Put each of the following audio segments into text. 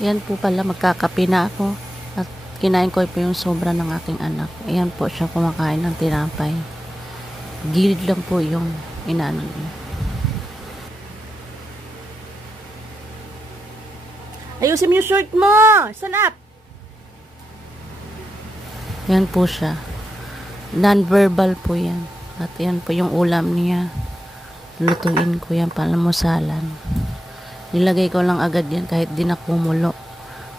Yan po pala, magkakape na ako. At kinain ko po yung sobra ng aking anak. Ayan po siya kumakain ng tinapay. Gilid lang po yung inaano niya. Ayusin mo yung short mo! Stand up! Yan po siya. Non-verbal po yan. At yan po yung ulam niya. Lutuin ko yan, palamusalan. Nilagay ko lang agad yan kahit di na kumulo.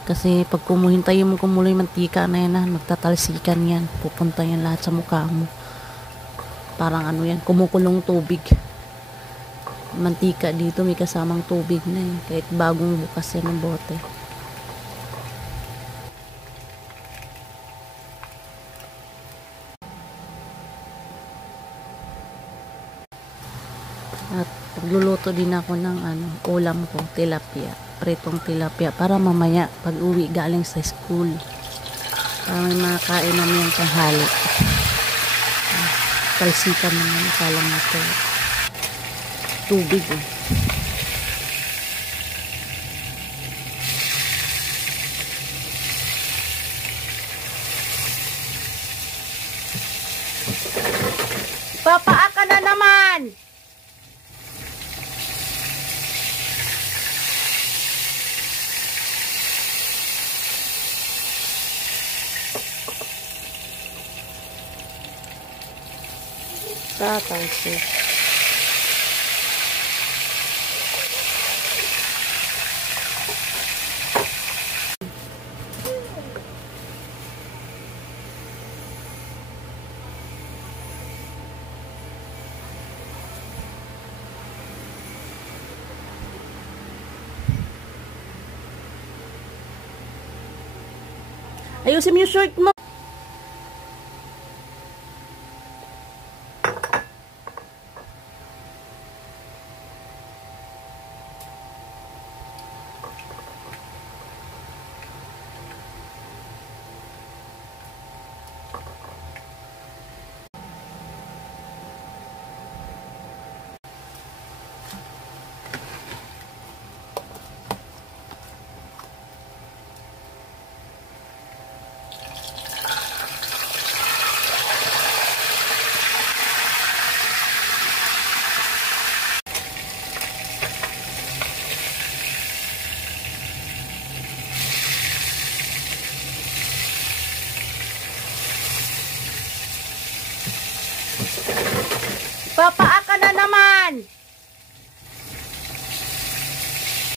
Kasi pag hintayin mo kumulo yung mantika na yan, magtatalsikan yan. Pupunta yan lahat sa mukha mo. Parang ano yan, kumukulong tubig. Mantika dito may kasamang tubig na eh. Kahit bagong bukas yan ng bote. At pagluluto din ako ng ulam ko, tilapia. Pritong tilapia para mamaya pag uwi galing sa school. Para may makakain namin yung tanghali. Talsikan naman salang ito. Tubig eh. Papaa ka na naman! Tatalsik. Ayusin mo yung short mo.